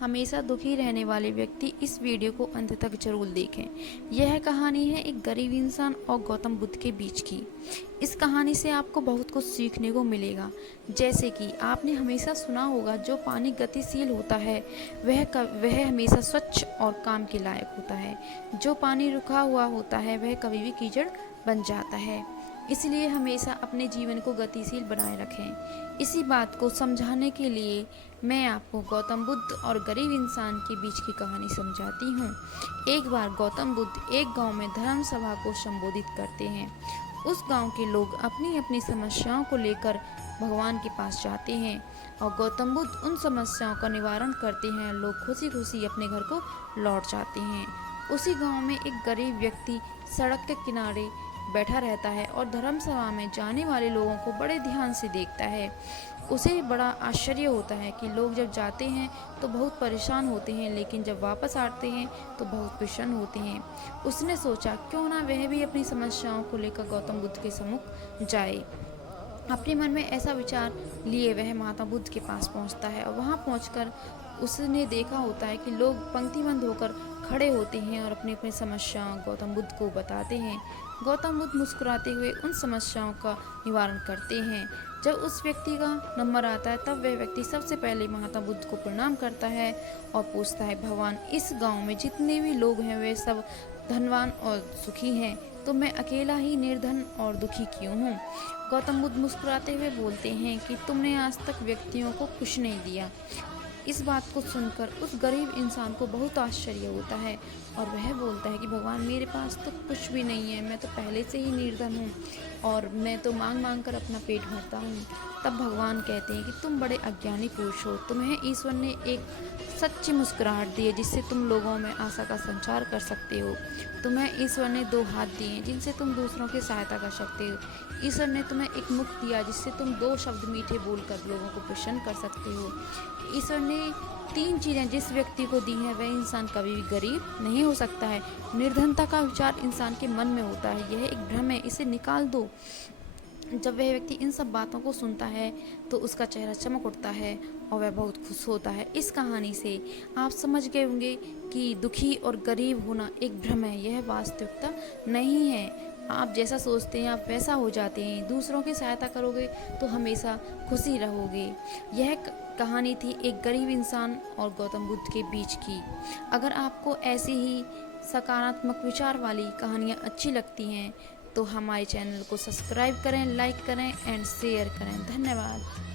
हमेशा दुखी रहने वाले व्यक्ति इस वीडियो को अंत तक जरूर देखें। यह कहानी है एक गरीब इंसान और गौतम बुद्ध के बीच की। इस कहानी से आपको बहुत कुछ सीखने को मिलेगा। जैसे कि आपने हमेशा सुना होगा, जो पानी गतिशील होता है वह हमेशा स्वच्छ और काम के लायक होता है। जो पानी रुका हुआ होता है वह कभी भी कीचड़ बन जाता है। इसलिए हमेशा अपने जीवन को गतिशील बनाए रखें। इसी बात को समझाने के लिए मैं आपको गौतम बुद्ध और गरीब इंसान के बीच की कहानी समझाती हूँ। एक बार गौतम बुद्ध एक गांव में धर्म सभा को संबोधित करते हैं। उस गांव के लोग अपनी अपनी समस्याओं को लेकर भगवान के पास जाते हैं और गौतम बुद्ध उन समस्याओं का निवारण करते हैं। लोग खुशी खुशी अपने घर को लौट जाते हैं। उसी गांव में एक गरीब व्यक्ति सड़क के किनारे बैठा रहता है और धर्म सभा में जाने वाले लोगों को बड़े ध्यान से देखता है। उसे बड़ा आश्चर्य होता है कि लोग जब जाते हैं तो बहुत परेशान होते हैं, लेकिन जब वापस आते हैं तो बहुत प्रसन्न होते हैं। उसने सोचा, क्यों ना वह भी अपनी समस्याओं को लेकर गौतम बुद्ध के सम्मुख जाए। अपने मन में ऐसा विचार लिए वह महात्मा बुद्ध के पास पहुंचता है और वहां पहुंचकर उसने देखा होता है कि लोग पंक्तिबद्ध होकर खड़े होते हैं और अपनी अपनी समस्याओं गौतम बुद्ध को बताते हैं। गौतम बुद्ध मुस्कुराते हुए उन समस्याओं का निवारण करते हैं। जब उस व्यक्ति का नंबर आता है तब वह व्यक्ति सबसे पहले महात्मा बुद्ध को प्रणाम करता है और पूछता है, भगवान, इस गांव में जितने भी लोग हैं वे सब धनवान और सुखी हैं, तो मैं अकेला ही निर्धन और दुखी क्यों हूँ? गौतम बुद्ध मुस्कुराते हुए बोलते हैं कि तुमने आज तक व्यक्तियों को कुछ नहीं दिया। इस बात को सुनकर उस गरीब इंसान को बहुत आश्चर्य होता है और वह बोलता है कि भगवान, मेरे पास तो कुछ भी नहीं है, मैं तो पहले से ही निर्धन हूँ और मैं तो मांग मांग कर अपना पेट भरता हूँ। तब भगवान कहते हैं कि तुम बड़े अज्ञानी पुरुष हो। तुम्हें ईश्वर ने एक सच्ची मुस्कुराहट दी है जिससे तुम लोगों में आशा का संचार कर सकते हो। तुम्हें ईश्वर ने 2 हाथ दिए हैं जिनसे तुम दूसरों की सहायता कर सकते हो। ईश्वर ने तुम्हें एक मुख दिया जिससे तुम 2 शब्द मीठे बोलकर लोगों को प्रसन्न कर सकते हो। ईश्वर ने 3 चीज़ें जिस व्यक्ति को दी हैं वह इंसान कभी भी गरीब नहीं हो सकता है। निर्धनता का विचार इंसान के मन में होता है, यह एक भ्रम है, इसे निकाल दो। जब वह व्यक्ति इन सब बातों को सुनता है तो उसका चेहरा चमक उठता है और वह बहुत खुश होता है। इस कहानी से आप समझ गए होंगे कि दुखी और गरीब होना एक भ्रम है, यह वास्तविकता नहीं है। आप जैसा सोचते हैं आप वैसा हो जाते हैं। दूसरों की सहायता करोगे तो हमेशा खुशी रहोगे। यह कहानी थी एक गरीब इंसान और गौतम बुद्ध के बीच की। अगर आपको ऐसी ही सकारात्मक विचार वाली कहानियाँ अच्छी लगती हैं तो हमारे चैनल को सब्सक्राइब करें, लाइक करें एंड शेयर करें। धन्यवाद।